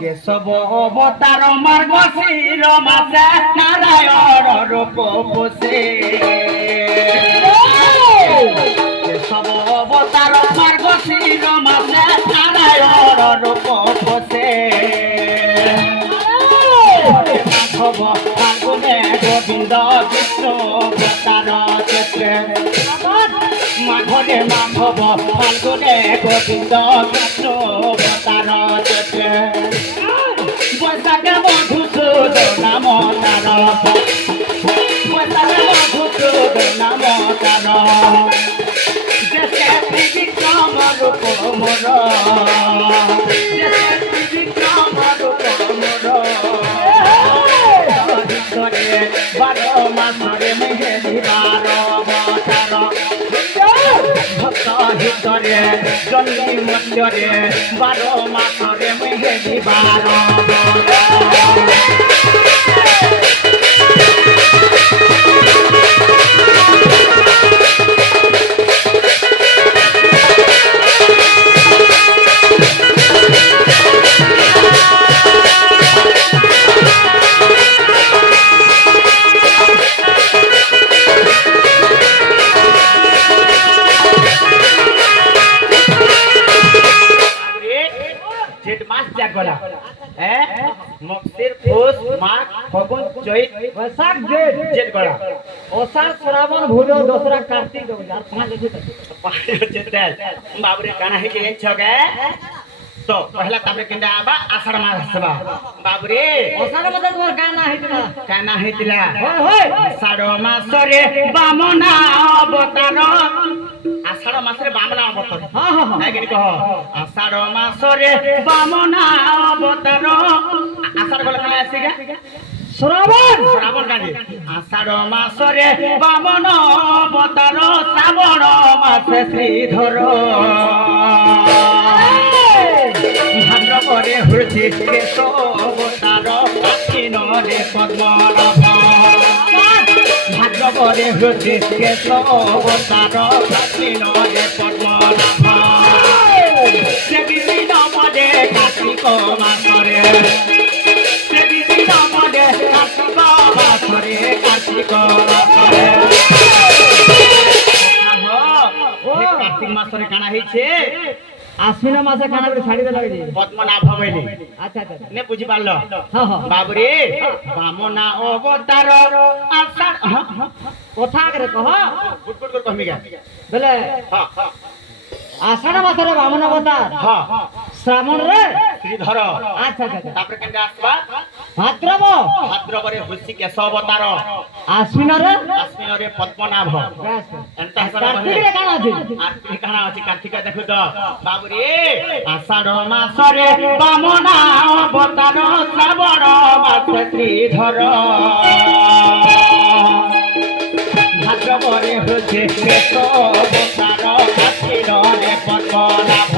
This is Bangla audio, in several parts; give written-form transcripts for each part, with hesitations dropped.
কেশব অবতার মার্গশির মাসে নারায়ণ রূপ বসে কেশব অবতার মার্গশির মাসে নারায়ণ রূপ বসে মাধব ফাল্গুনে গোবিন্দ বিষ্ণু অবতার চক্রে মাঘরে মাধব ফাল্গুনে গোবিন্দ বিষ্ণু অবতার চক্রে বৈশাখে মধুসূদন অবতার বৈশাখে মধুসূদন অবতার দেশে ত্রিবিক্রম রূপ মোর দেশে ত্রিবিক্রম রূপ মোর বারো মাসরে মেহেদি বারো অবতার ভক্ত হিতরে জন্মী মন্দিরে বারো মাসরে মেহেদি বারো মক্সির পুষ মাঘ ফাগুন চৈত বৈশাখ জেঠ গড়া অষাঢ় শ্রাবণ ভুলো দোসরা কার্তিক আর পাঁচ হচ্ছে তেল বাবুরে কানা হেকে ছগে তো পহলা তাপরে কিন্ডা আবা আষাঢ় মাস আসবা বাবুরে আষাঢ় মাসে তোমার কানা হইতিলা হয় হয় আষাঢ় মাসরে বামনা অবতার আষাঢ় মাসরে বামনা অবতার হ্যাঁ হ্যাঁ হ্যাঁ কি কহ আষাঢ় মাসরে বামনা অবতার আষাঢ় গলা কানা আসিগা শ্রাবণ শ্রাবণ কাজে আষাঢ় মাসরে বামন অবতার শ্রাবণ মাসে শ্রীধর ভাদ্রপদে হচ্ছে কেশ অবতার আশ্বিনরে পদ্মনাভ ভাদ্রপদে হচ্ছে কেশ অবতার আশ্বিনরে পদ্মনাভ সে বিভিন্ন পদে কার্তিক মাসরে কার্তিক মাসরে কানা হইছে আশ্বিন মাসে কানা করে ছাড়ি দেলা গেছে পদ্মনাভ বইলি আচ্ছা আচ্ছা নে বুঝি পারলো হ্যাঁ হ্যাঁ বাবুরে বামনা অবতার আষাঢ় কথা করে কহ গুড গুড করে কহমি গা বলে হ্যাঁ হ্যাঁ আষাঢ় মাসরে বামন অবতার হ্যাঁ শ্রাবণ রে শ্রীধর আচ্ছা আচ্ছা তারপরে কেন আসবা ভাদ্রব ভাদ্রবরে হচ্ছে কেশ অবতার আশ্বিনরে পদ্মনাভ এন্তা কার্তিকে কানা আছে আর কানা আছে কার্তিক দেখো তো বাবুরে আষাঢ় মাসরে বামনা অবতার শ্রাবণ মাসে শ্রীধর ভাদ্রবরে হচ্ছে কেশ অবতার আশ্বিনরে পদ্মনাভ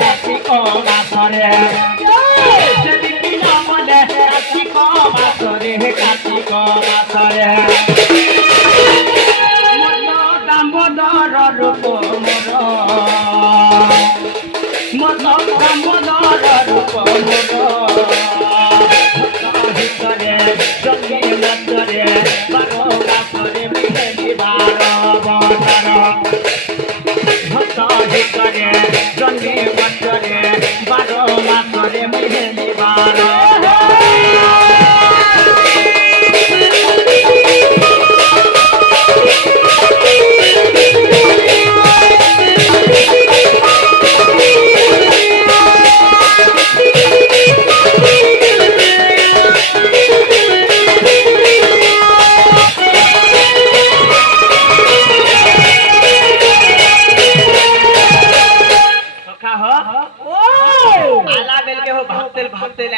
কার্তিক মাসরে কার্তিক মাসরে কার্তিক মাসরে দামোদর রূপ মোর দামোদর রূপ মোর ভিতরে জন্মী মন্দিরে বারো মাসরে মেহেদি বারো অবতার ভক্ত ভিতরে জন্মী